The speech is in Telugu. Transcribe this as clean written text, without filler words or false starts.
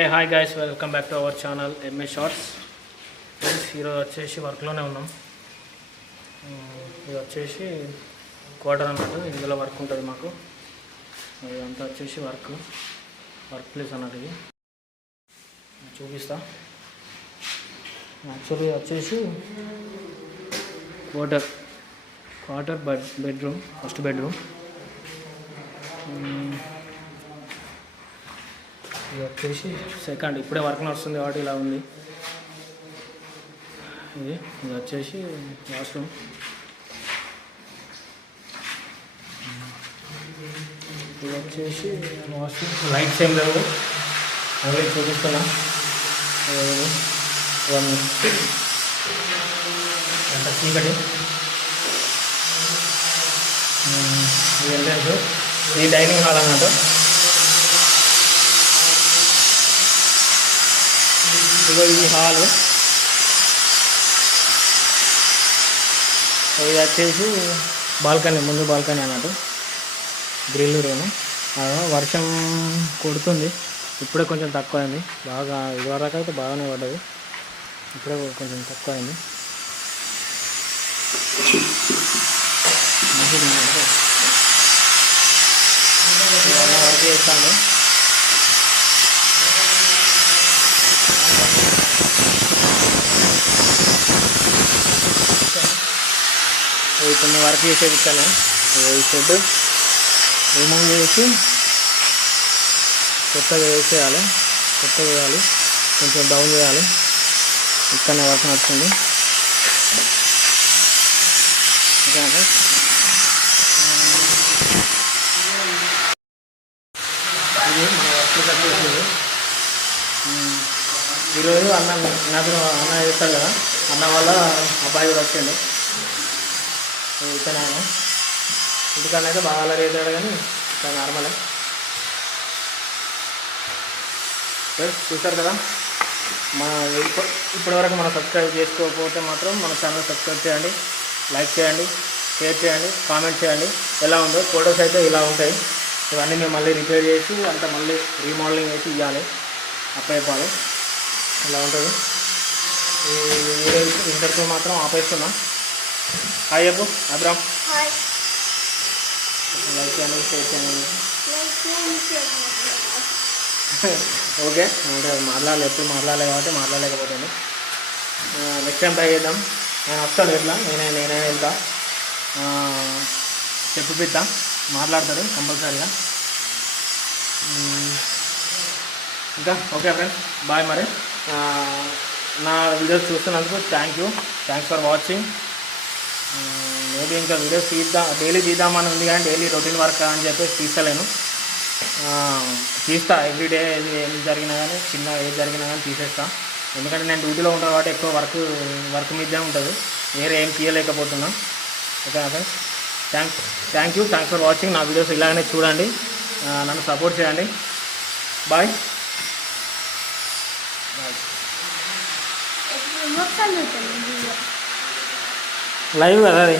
A hi guys, welcome back to our channel MA shorts. Friends, ఈరోజు వచ్చేసి వర్క్లోనే ఉన్నాం. ఇది వచ్చేసి క్వార్టర్ అన్నట్టు, ఇందులో వర్క్ ఉంటుంది మాకు. ఇదంతా వచ్చేసి వర్క్ ప్లేస్ అన్నట్టు. ఇది చూపిస్తా. యాక్చువల్లీ వచ్చేసి క్వార్టర్ బెడ్రూమ్, ఫస్ట్ బెడ్రూమ్. ఇది వచ్చేసి సెకండ్, ఇప్పుడే వర్క్ నడుస్తుంది కాబట్టి ఇలా ఉంది. ఇది వచ్చేసి వాష్రూమ్. ఇది వచ్చేసి వాష్రూమ్. లైట్స్ ఏం లేవు, అవి చూపిస్తున్నా. అంత చీకటి. ఇది ఎంట్రన్స్. ఇది డైనింగ్ హాల్ అన్నట్టు. ఇది హాలు. ఇది వచ్చేసి బాల్కనీ, ముందు బాల్కనీ అన్నట్టు. Grill room. వర్షం కొడుతుంది, ఇప్పుడే కొంచెం తక్కువ అయింది. బాగా ఇదివరకు అయితే బాగానే పడ్డది, ఇప్పుడే కొంచెం తక్కువ అయింది. వర్క్ చేస్తాను. ఇప్పుడు వర్క్ చేసేది ఇస్తాను. ఈ షెడ్ రిమూవ్ చేసి కొత్తగా వేసేయాలి, కొత్తగా వేయాలి, కొంచెం డౌన్ చేయాలి. ఇక్కడనే వర్క్ నడుస్తుంది. ఓకే, ఇది మన వర్క్ వచ్చేది. ఈరోజు అన్న చేస్తాడు కదా, అన్న వల్ల అబ్బాయి కూడా వచ్చిండు. ఇతను ఇంటికన్నా అయితే బాగా అలరి అవుతాడు, కానీ ఇక నార్మలే. చూసారు కదా, మన ఇప్పటివరకు మనం సబ్స్క్రైబ్ చేసుకోకపోతే మాత్రం మన ఛానల్ సబ్స్క్రైబ్ చేయండి, లైక్ చేయండి, షేర్ చేయండి, కామెంట్ చేయండి. ఎలా ఉందో ఫొటోస్ అయితే ఇలా ఉంటాయి. ఇవన్నీ మేము మళ్ళీ రిపేర్ చేసి అంతా మళ్ళీ రీమోడలింగ్ చేసి ఇవ్వాలి, అప్పయిపోవాలి. ఇలా ఉంటుంది. ఈ వీడియో ఇంటర్వ్యూ మాత్రం ఆపేస్తున్నాం. హాయ్ చెప్పు అబ్రామ్. లైక్ చేయండి, షేర్ చేయండి. ఓకే, అంటే మాట్లాడాలి, ఎప్పుడు మాట్లాడలే కాబట్టి మాట్లాడలేకపోతుంది. నెక్స్ట్ టైం ట్రై చేద్దాం. నేను వస్తాడు, ఎట్లా నేనే వెళ్తా, చెప్పిద్దా, మాట్లాడతాడు కంపల్సరీగా. ఇంకా ఓకే ఫ్రెండ్స్, బాయ్. మరి నా వీడియోస్ చూస్తున్నందుకు థ్యాంక్స్ ఫర్ వాచింగ్. మేబీ ఇంకా వీడియోస్ డైలీ తీద్దామని ఉంది, కానీ డైలీ రొటీన్ వర్క్ అని చెప్పేసి తీస్తలేను. తీస్తా ఎవ్రీడే, ఏం జరిగినా కానీ, చిన్న ఏది జరిగినా కానీ తీసేస్తా. ఎందుకంటే నేను డ్యూటీలో ఉంటాను కాబట్టి ఎక్కువ వర్క్ మీదే ఉంటుంది, వేరే ఏం తీయలేకపోతున్నా. Okay friends, thanks for watching. నా వీడియోస్ ఇలాగనే చూడండి, నన్ను సపోర్ట్ చేయండి. బాయ్. లైవ్ కదా అది.